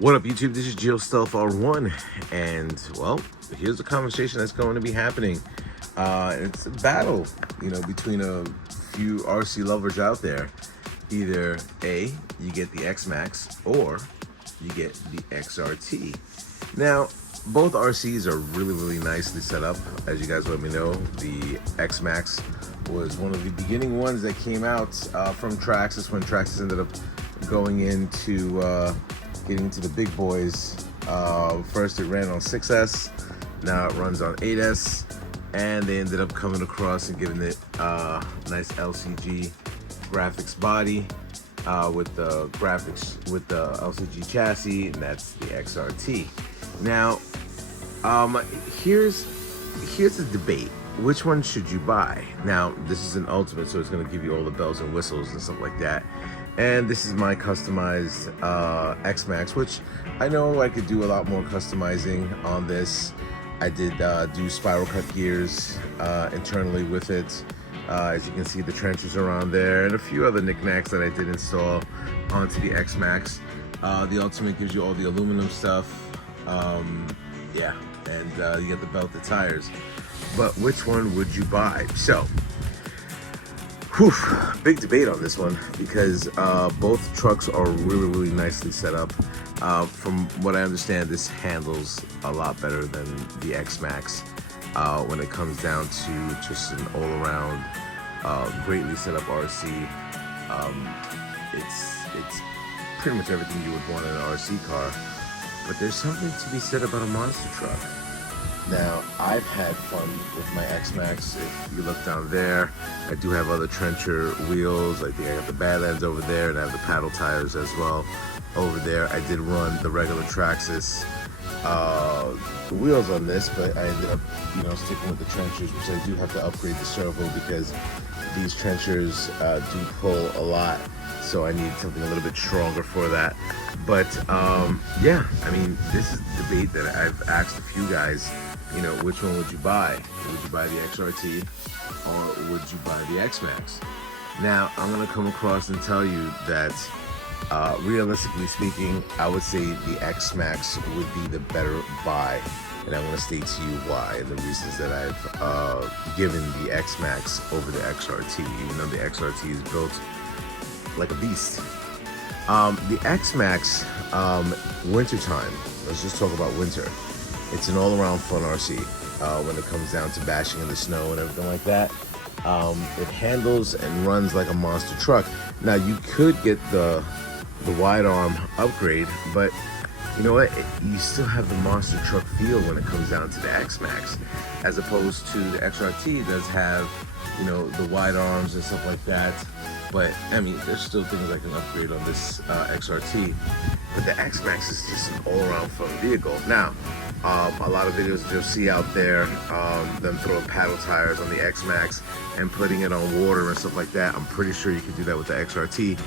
What up, YouTube? This is Geo Stealth R1, and well, here's the conversation that's going to be happening. It's a battle, between a few RC lovers out there. Either A, you get the X-Maxx, or you get the XRT. Now, both RCs are really nicely set up. As you guys let me know, the X-Maxx was one of the beginning ones that came out from Traxxas when Traxxas ended up going into getting to the big boys. First it ran on 6S, now it runs on 8S, and they ended up coming across and giving it a nice LCG graphics body with the LCG chassis, and that's the XRT. Now, here's the debate. Which one should you buy? Now, this is an Ultimate, so it's going to give you all the bells and whistles and stuff like that. And this is my customized X-Maxx, which I know I could do a lot more customizing on this. I did do spiral cut gears internally with it. As you can see, the trenches around there, and a few other knickknacks that I did install onto the X-Maxx. The Ultimate gives you all the aluminum stuff. Yeah, and you get the belted tires. But which one would you buy? So, big debate on this one, because both trucks are really nicely set up. From what I understand, this handles a lot better than the X-Maxx when it comes down to just an all-around greatly set up RC. It's pretty much everything you would want in an RC car, but there's something to be said about a monster truck. Now, I've had fun with my X-Maxx. If you look down there, I do have other trencher wheels. I think I got the Badlands over there, and I have the paddle tires as well over there. I did run the regular Traxxas wheels on this, but I ended up, sticking with the trenchers, which I do have to upgrade the servo because these trenchers do pull a lot, so I need something a little bit stronger for that. But yeah, I mean, this is the debate that I've asked a few guys. Which one would you buy? Would you buy the XRT or would you buy the X-Maxx? Now, I'm gonna come across and tell you that realistically speaking, I would say the X-Maxx would be the better buy, and I'm gonna state to you why and the reasons that I've given the X-Maxx over the XRT, even though the XRT is built like a beast. The X-Maxx, wintertime, let's just talk about winter. It's an all-around fun RC when it comes down to bashing in the snow and everything like that. It handles and runs like a monster truck. Now, you could get the wide arm upgrade, but you know what? You still have the monster truck feel when it comes down to the X-Maxx, as opposed to the XRT does have, the wide arms and stuff like that. But I mean, there's still things I can upgrade on this XRT. But the X-Maxx is just an all-around fun vehicle. Now, a lot of videos that you'll see out there, them throwing paddle tires on the X-Maxx and putting it on water and stuff like that. I'm pretty sure you could do that with the XRT,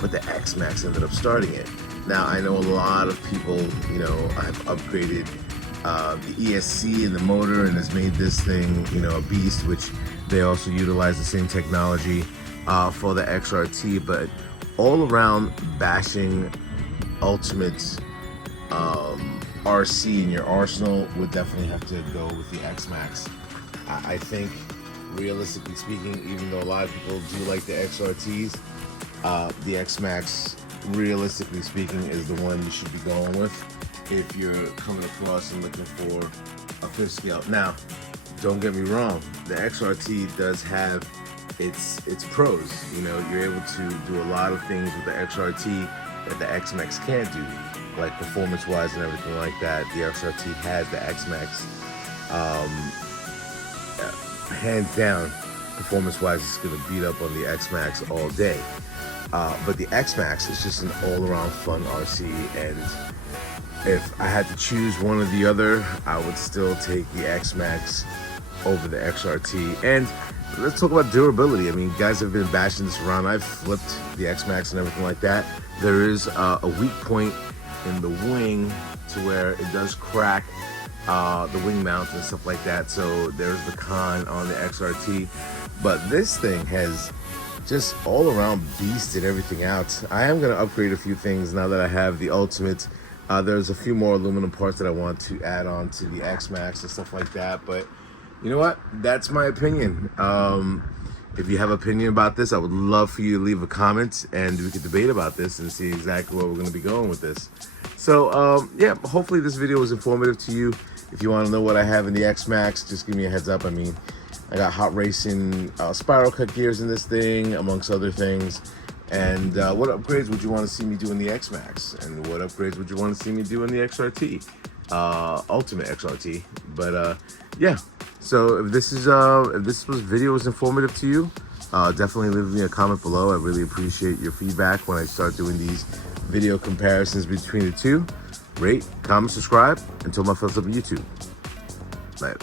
but the X-Maxx ended up starting it. Now, I know a lot of people, have upgraded the ESC and the motor and has made this thing, a beast, which they also utilize the same technology for the XRT, but all around bashing ultimate RC in your arsenal would definitely have to go with the X-Maxx. I think, realistically speaking, even though a lot of people do like the XRTs, the X-Maxx, realistically speaking, is the one you should be going with if you're coming across and looking for a fifth scale. Now, don't get me wrong, the XRT does have its pros. You're able to do a lot of things with the XRT that the X-Maxx can't do, like performance-wise and everything like that. The XRT has the X-Maxx, hands down, performance-wise, it's going to beat up on the X-Maxx all day. But the X-Maxx is just an all-around fun RC, and if I had to choose one or the other, I would still take the X-Maxx over the XRT. And let's talk about durability. I mean, guys have been bashing this around. I've flipped the X-Maxx and everything like that. There is a weak point in the wing to where it does crack the wing mount and stuff like that. So there's the con on the XRT. But this thing has just all around beasted everything out. I am going to upgrade a few things now that I have the Ultimate There's a few more aluminum parts that I want to add on to the X-Maxx and stuff like that, but you know what? That's my opinion. If you have an opinion about this, I would love for you to leave a comment and we could debate about this and see exactly where we're going to be going with this. So yeah, hopefully this video was informative to you. If you want to know what I have in the X-Maxx, just give me a heads up. I mean, I got hot racing spiral cut gears in this thing, amongst other things. And what upgrades would you want to see me do in the X-Maxx? And what upgrades would you want to see me do in the XRT? Ultimate XRT. But yeah, so if this video was informative to you, definitely leave me a comment below. I really appreciate your feedback when I start doing these video comparisons between the two. Rate, comment, subscribe, and tell my friends up on YouTube. Later.